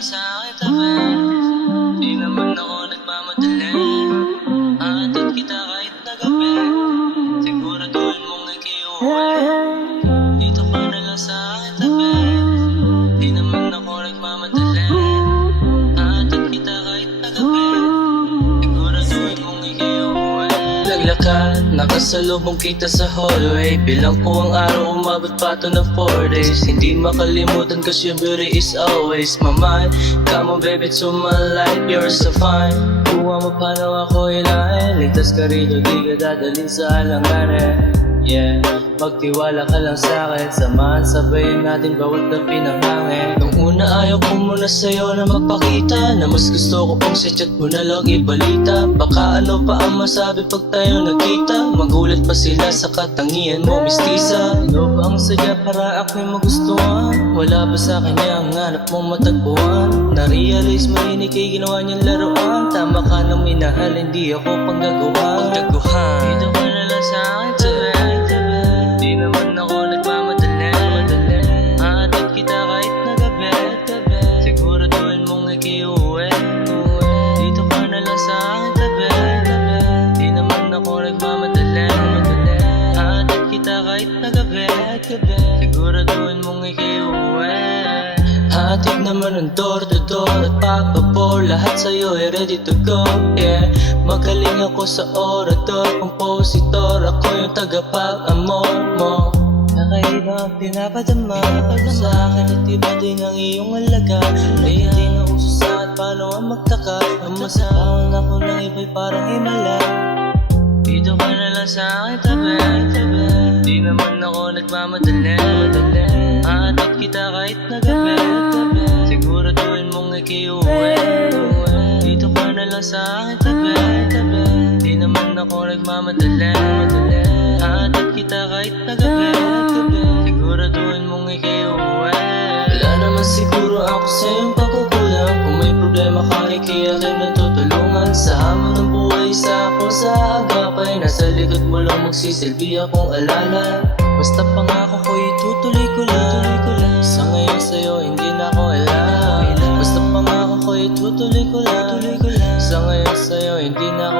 lang sa akin tabi. Di naman ako nagmamadali. Atot kita kahit na gabi. Siguraduhin mong ikiuwi. Dito ka na lang sa akin tabi. Di naman ako nagmamadali. Atot kita kahit na gabi. Siguraduhin mong ikiuwi. Naglakad, nakasalubong kita sa hallway. Bilang ko ang araw, umabot pa to ng 4 days. Hindi makalimutan cause your beauty is always my mind. Come on baby to my life, you're so fine. Kuha mo pa na ako ilahin. Ligtas ka rin, di ka dadalhin sa alanganin. Yeah, magtiwala ka lang sa'kin. Samahan, sabayin natin bawat na pinanghangin. Nung una ayaw ko muna sa'yo na magpakita, na mas gusto ko pang sa chat mo na lang ibalita. Baka ano pa ang masabi pag tayo nagkita. Magulat pa sila sa katangian mo, mistisa. Ano ba ang sadya para ako'y magustuhan? Wala ba sa kanya ang hanap mong matagpuan? Na-realize mo rin ikay ginawa niyang laruan. Tama ka nang minahal, hindi ako panggaguhan. Dito ka na lang sa akin tabi. Di naman ako nagmamadali. Atot kita kahit na gabi. Siguraduhin mong ikiuwi. Dito ka na lang sa akin tabi. Di naman ako nagmamadali. Atot kita kahit na gabi. Siguraduhin mong ikiuwi. Hatid naman ang door to door at papapor. Lahat sa'yo ay ready to go, yeah. Magaling ako sa orador, kompositor. Ako yung tagapag-amor mo. Nakaiba ang pinapadama sa akin at iba din ang iyong alaga. Kaya di na uso sa at paano ang magtaka. Ang masahon ako ng iba'y parang himala. Dito ka na lang sa akin tabi. Di naman ako nagmamadali. Atot kita kahit na gabi. Siguraduhin mong ikiuwi. Dito ka na lang sa akin tabi. Di naman ako nagmamadali. Atot kita kahit na gabi. Siguraduhin mong ikiuwi. Wala naman siguro ako sa iyong pagkukulang. Kung may problema ka, kaya kayo natutulungan. Sa hamon ng buhay, sa ako sa agapay. Nasa likod mo lang magsisilbi akong alala. Basta pangako ko itutuloy ko lang. Sa ngayon sa'yo hindi na ako alam. Basta pangako ko itutuloy ko lang. Sa ngayon sa'yo hindi na ako